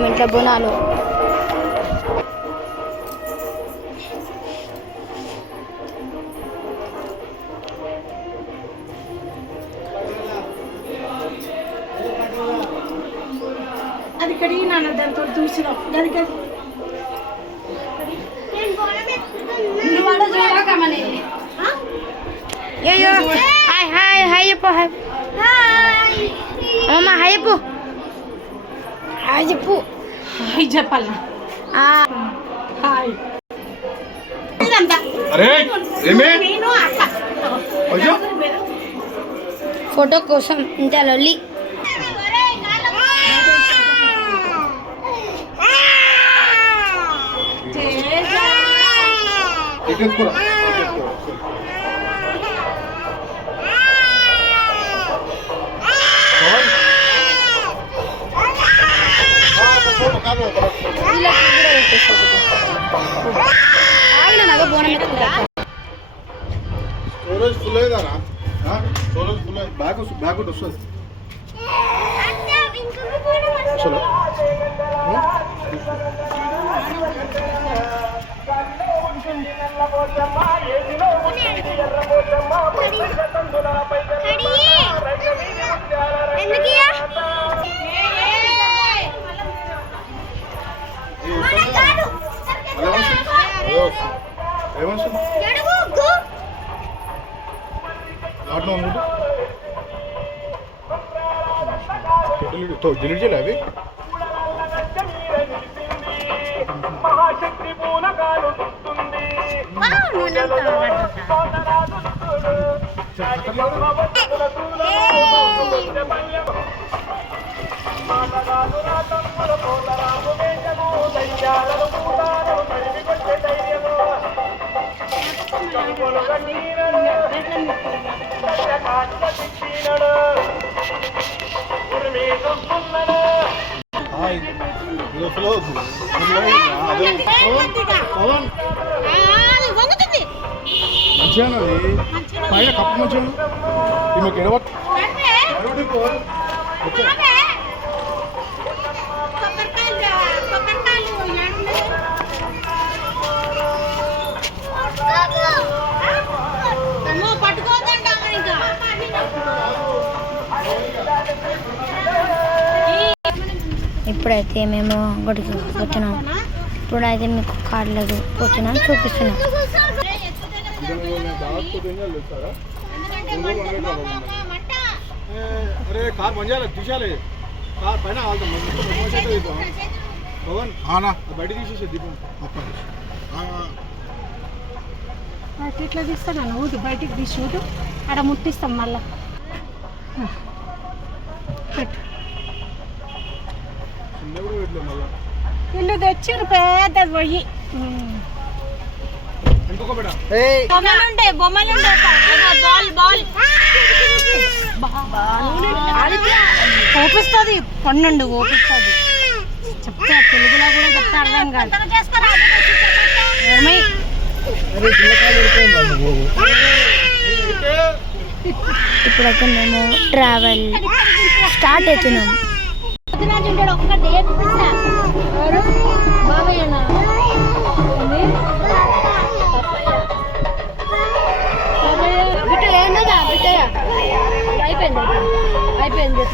చేస్తున్నాం ఇంట్లో బోనాలు. అది కడిగి నాన్న దాంతో చూసినాం అది కదా హాయ్ హాయ్ హాయ్ చెప్పు హాయ్ అమ్మమ్మ హాయ్ చెప్పు హాయ్ చెప్పు హాయ్ చెప్పాలా హాయ్ ఫోటో కోసం ఇంత లొల్లి. స్టోరేజ్ ఫుల్ అయ్యేదారా? స్టోరేజ్ ఫుల్ అయ్యి బ్యాగ్ వస్తుంది. డిలీట్ చేయలే అవి మంచిగా పైన కప్పు మంచిగా మీకు ఎడవట్ ఇప్పుడైతే మేము గుడికి పోతున్నాం. ఇప్పుడైతే మీకు కార్డులకు పోతున్నాం చూపిస్తున్నాం. అరే కార్ మంచాలి తీసాలి కార్ పైన పవన్ బయట తీసేసే దీపం ఇట్లా తీస్తాను ఊదు బయటికి తీసి ఊదు ఆడ ముట్టిస్తాం మళ్ళా ఇల్లు తెచ్చిరు పెద్దది పోయి బొమ్మలుండే ఓపిస్తుంది 12 ఓపిస్తుంది చెప్తే తెలుగులో కూడా చెప్తే అర్థం కాదు. ఇప్పుడైతే మేము ట్రావెల్ స్టార్ట్ అవుతున్నాము. అయిపోయింది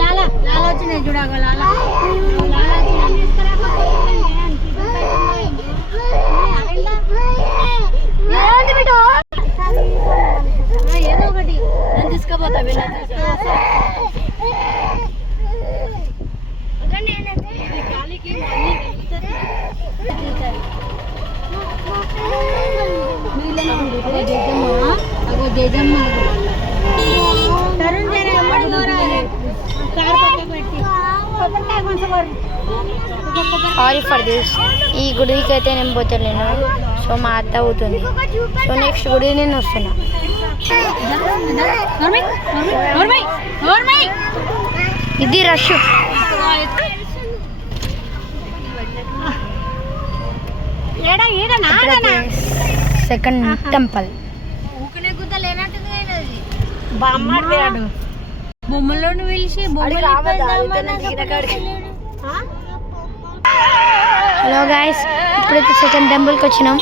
లాలా వచ్చినాయి చూడగా లాలా ఏదో ఒకటి నేను తీసుకుపోతా సారీ ఫర్ దిస్. ఈ గుడికి అయితే నేను పోతలేను, సో మా అత్త అవుతుంది. సో నెక్స్ట్ గుడికి నేను వస్తున్నా. ఇది రష్. Second temple. బొమ్మలోని పిలిచి హలో గాయస్, ఇప్పుడైతే సెకండ్ టెంపుల్కి వచ్చినాం.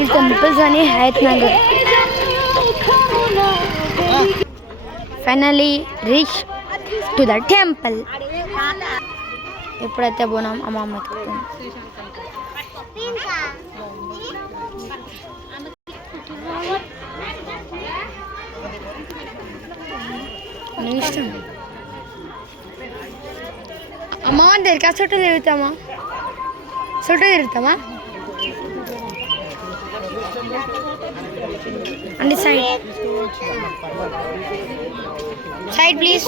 ఈ టెంపుల్స్ అని Hayat Nagar. Finally reach to the temple. ఇప్పుడైతే పోనాం అమ్మమ్మ ఇష్టం. అమ్మ దగ్గరికి చుట్టూ తిరుగుతామా? చుట్టూ తిరుగుతామా అండి? Side please.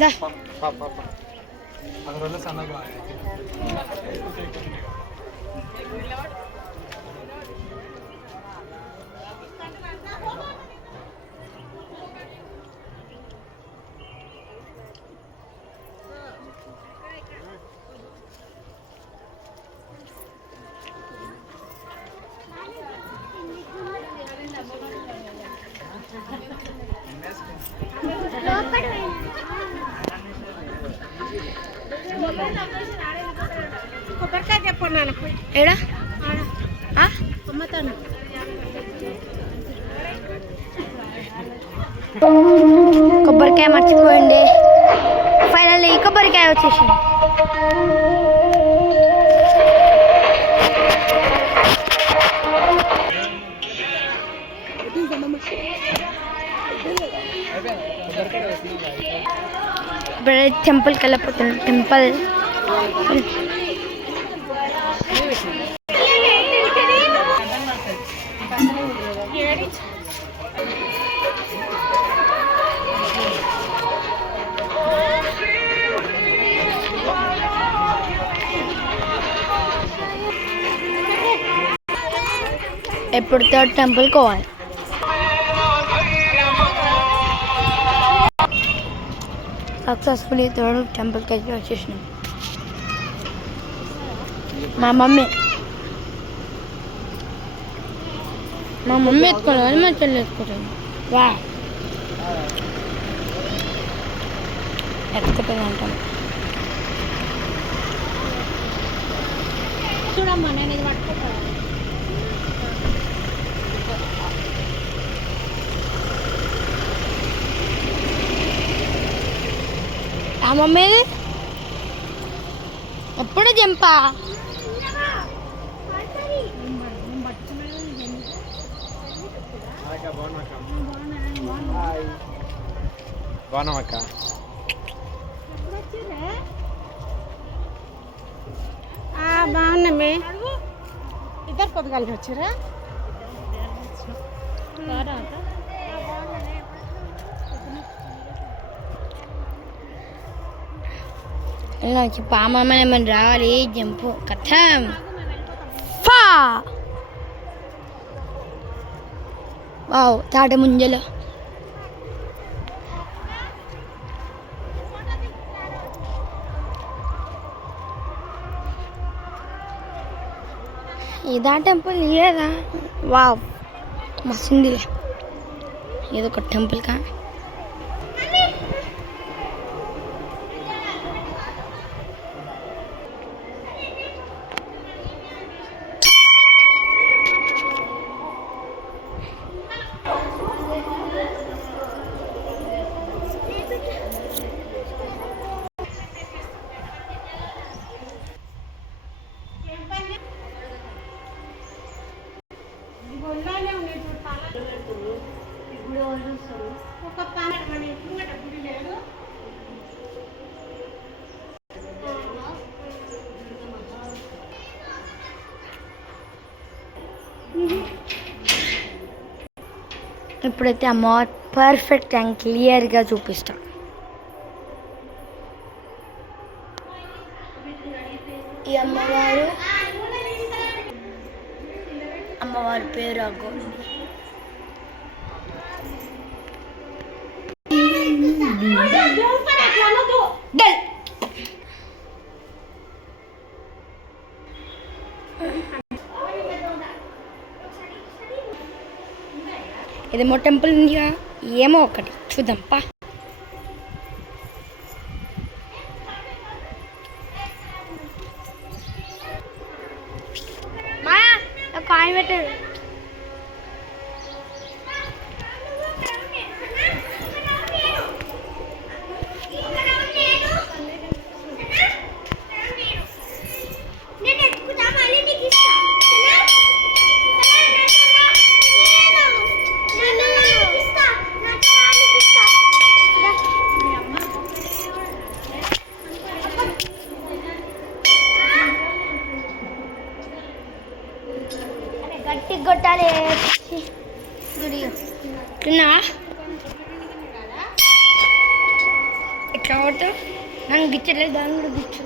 దా ఏడా కొబ్బరికాయ మర్చిపోయింది. ఫైనల్లీ కొబ్బరికాయ వచ్చేసింది. ఇప్పుడు టెంపుల్కి వెళ్ళిపోతున్నాం. టెంపుల్ ఇప్పుడు థర్డ్ టెంపుల్కి పోవాలి. సక్సెస్ఫుల్లీ థర్డ్ టెంపుల్కి అయితే వచ్చేసినాం. మా మమ్మీ ఎత్తుకోవాలి, మా చెల్లి ఎత్తుకుంటాను. వా ఎత్తుకుంటుంది అంటాను. చూడమ్మా, నేను ఇది పట్టుకుంటాను. ఆ మమ్మీ ఎప్పుడు జంపా బాగున్నామక్క. బాగున్నామే. ఇద్దరు పొద్దుగాలికి వచ్చారా? నాకు పామమ్మని ఏమని రావాలి. జంపు కథం ఫా. వావ్, తాట ముంజలో ఇదా టెంపుల్? ఏదా? వావ్, మస్తుందిలే. ఏదో ఒక టెంపుల్ కా. ఇప్పుడైతే అమ్మవారు పర్ఫెక్ట్ అండ్ క్లియర్గా చూపిస్తా. ఈ అమ్మవారి పేరు అగోండి. ఇదేమో టెంపుల్ ఉందిగా, ఏమో ఒకటి చూద్దాం పా. కాయ పెట్టారు. గట్టి కొట్టాలి గుడిగా. తిన్నావా? ఎట్లా కొడతావు? నన్ను గిచ్చలేదు, దాన్ని కూడా గిచ్చు.